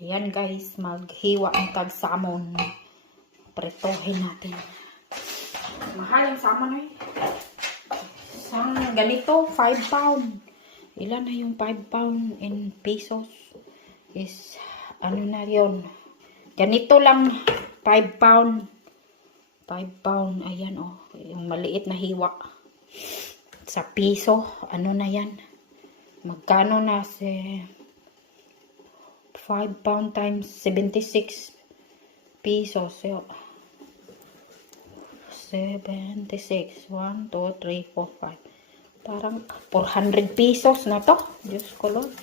Ayan guys, maghiwa ang tag salmon. Pretohin natin. Mahal ang salmon eh. Isang ganito, 5 pound. Ilan na yung 5 pound in pesos? Is, ano na yun? Ganito lang, 5 pound. 5 pound, ayan oh. Yung maliit na hiwa. Sa piso, ano na yan? Magkano na si 5 pound times 76 pesos. So, 76. 1, 2, 3, 4, 5. Parang 400 pesos na to. Diyos ko Lord.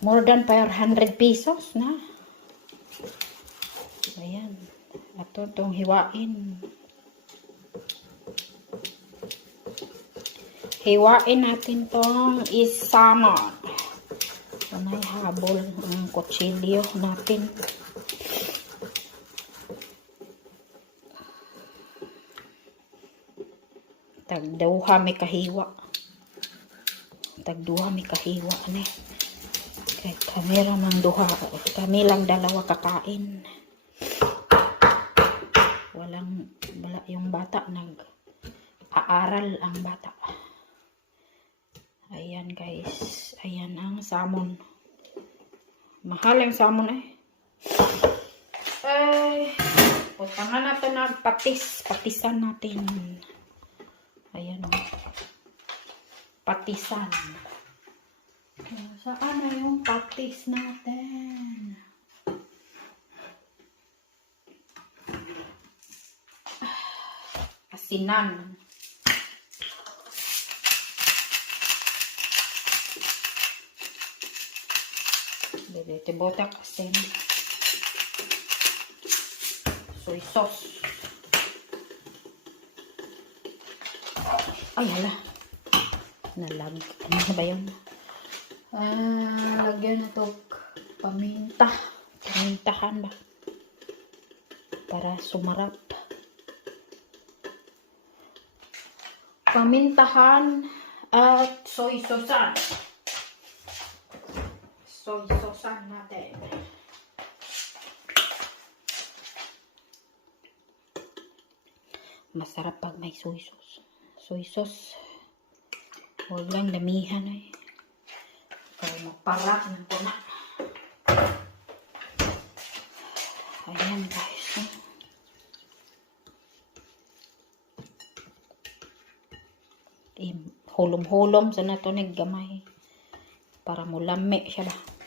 More than 400 pesos na. Ayan. Ito itong hiwain. Hiwain natin tong salmon. May habol ang kutsilyo natin. Tagduha may kahiwa. Tagduha may kahiwa ni. Kay kami lang ang duha. Kami lang dalawa kakain. Wala yung bata nag-aaral ang bata. Ayan guys. Ayan ang salmon. Mahal yung salmon eh. Putangan natin na patisan natin. Ayan o. Patisan. Saan na yung patis natin? Asinan. Dito botak asin. Soy sauce. Ay, hala. Ano ba yun? Lagyan na ito paminta. Pamintahan ba? Para sumarap. Pamintahan at soy saucean. Soy saucean natin. Masarap pag may soy sauce. Soy sauce. Huwag lang damihan eh. Kaya magparat ng puna. Ayan guys. Hulom-hulom sa nato gamay. Para mulami siya ba.